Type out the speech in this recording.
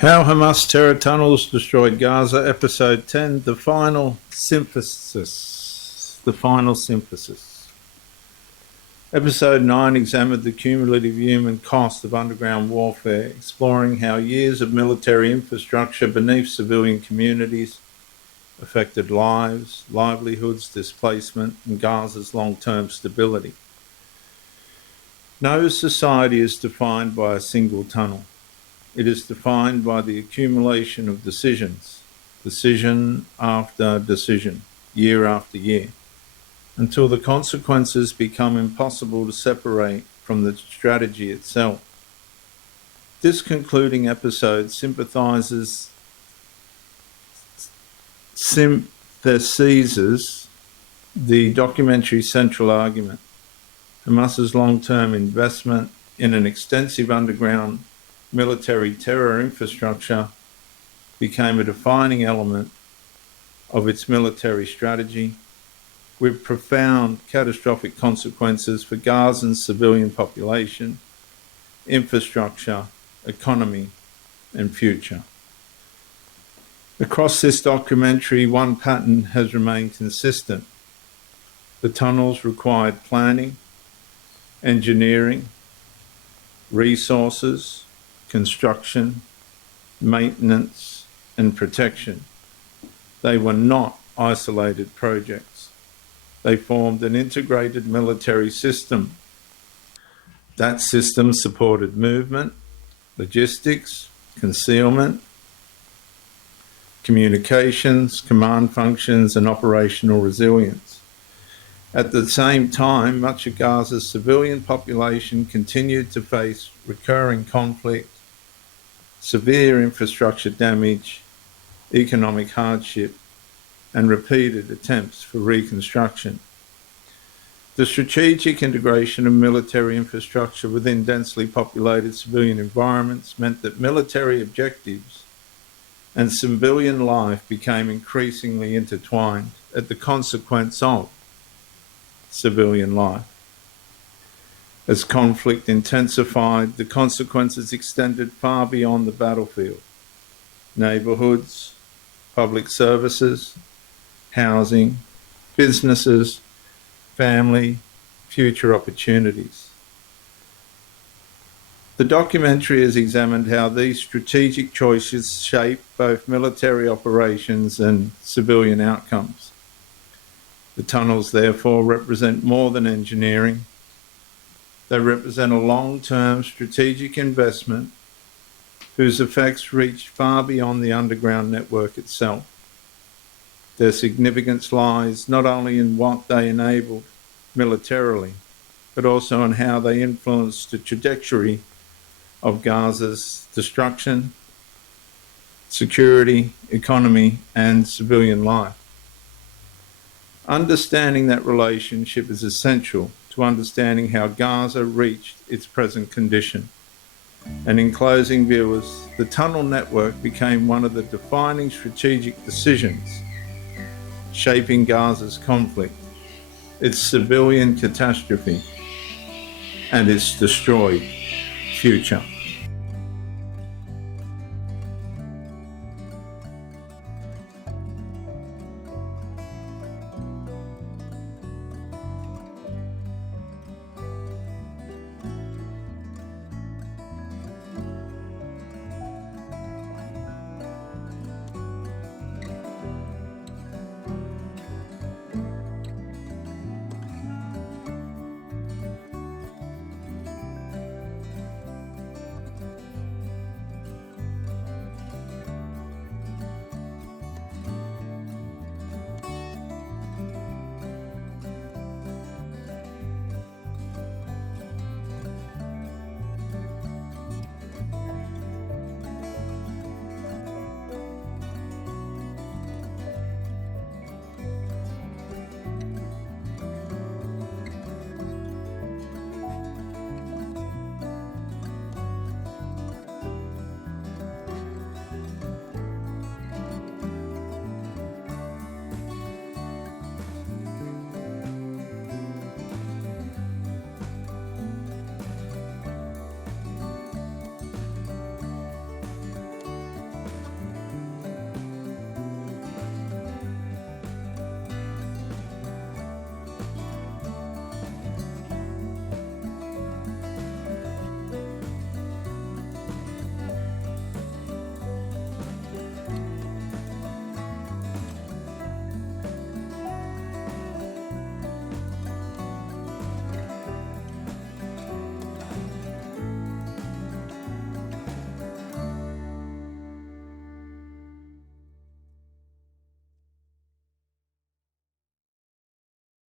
How Hamas terror tunnels destroyed Gaza, Episode 10, The Final Synthesis. Episode 9 examined the cumulative human cost of underground warfare, exploring how years of military infrastructure beneath civilian communities affected lives, livelihoods, displacement, and Gaza's long-term stability. No society is defined by a single tunnel. It is defined by the accumulation of decisions, decision after decision, year after year, until the consequences become impossible to separate from the strategy itself. This concluding episode synthesizes the documentary's central argument. Hamas's long-term investment in an extensive underground military terror infrastructure became a defining element of its military strategy, with profound catastrophic consequences for Gaza's civilian population, infrastructure, economy, and future. Across this documentary, one pattern has remained consistent. The tunnels required planning, engineering, resources, construction, maintenance, and protection. They were not isolated projects. They formed an integrated military system. That system supported movement, logistics, concealment, communications, command functions, and operational resilience. At the same time, much of Gaza's civilian population continued to face recurring conflict, severe infrastructure damage, economic hardship, and repeated attempts for reconstruction. The strategic integration of military infrastructure within densely populated civilian environments meant that military objectives and civilian life became increasingly intertwined as the consequence of civilian life. As conflict intensified, the consequences extended far beyond the battlefield. Neighborhoods, public services, housing, businesses, family, future opportunities. The documentary has examined how these strategic choices shape both military operations and civilian outcomes. The tunnels, therefore, represent more than engineering. They represent a long-term strategic investment whose effects reach far beyond the underground network itself. Their significance lies not only in what they enabled militarily, but also in how they influenced the trajectory of Gaza's destruction, security, economy, and civilian life. Understanding that relationship is essential to understanding how Gaza reached its present condition. And in closing, viewers, the tunnel network became one of the defining strategic decisions shaping Gaza's conflict, its civilian catastrophe, and its destroyed future.